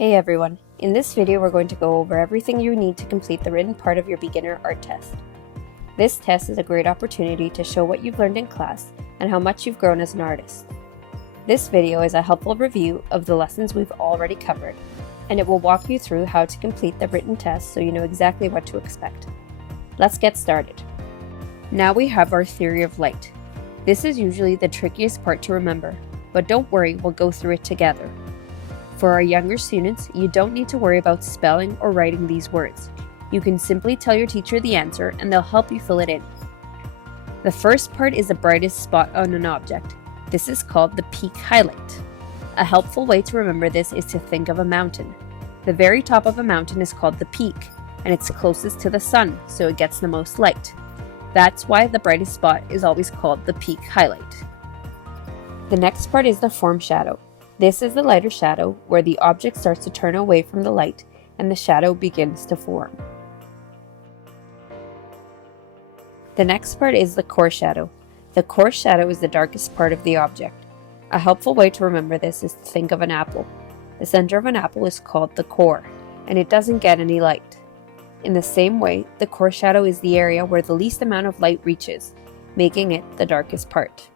Hey everyone, in this video we're going to go over everything you need to complete the written part of your beginner art test. This test is a great opportunity to show what you've learned in class and how much you've grown as an artist. This video is a helpful review of the lessons we've already covered, and it will walk you through how to complete the written test so you know exactly what to expect. Let's get started. Now we have our theory of light. This is usually the trickiest part to remember, but don't worry, we'll go through it together. For our younger students, you don't need to worry about spelling or writing these words. You can simply tell your teacher the answer and they'll help you fill it in. The first part is the brightest spot on an object. This is called the peak highlight. A helpful way to remember this is to think of a mountain. The very top of a mountain is called the peak, and it's closest to the sun, so it gets the most light. That's why the brightest spot is always called the peak highlight. The next part is the form shadow. This is the lighter shadow where the object starts to turn away from the light and the shadow begins to form. The next part is the core shadow. The core shadow is the darkest part of the object. A helpful way to remember this is to think of an apple. The center of an apple is called the core, and it doesn't get any light. In the same way, the core shadow is the area where the least amount of light reaches, making it the darkest part.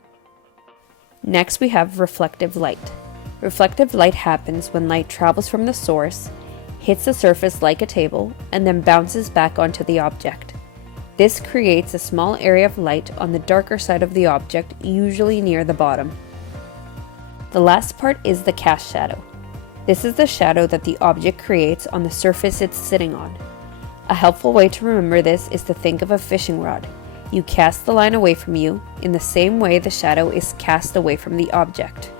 Next we have reflective light. Reflective light happens when light travels from the source, hits the surface like a table, and then bounces back onto the object. This creates a small area of light on the darker side of the object, usually near the bottom. The last part is the cast shadow. This is the shadow that the object creates on the surface it's sitting on. A helpful way to remember this is to think of a fishing rod. You cast the line away from you, in the same way the shadow is cast away from the object.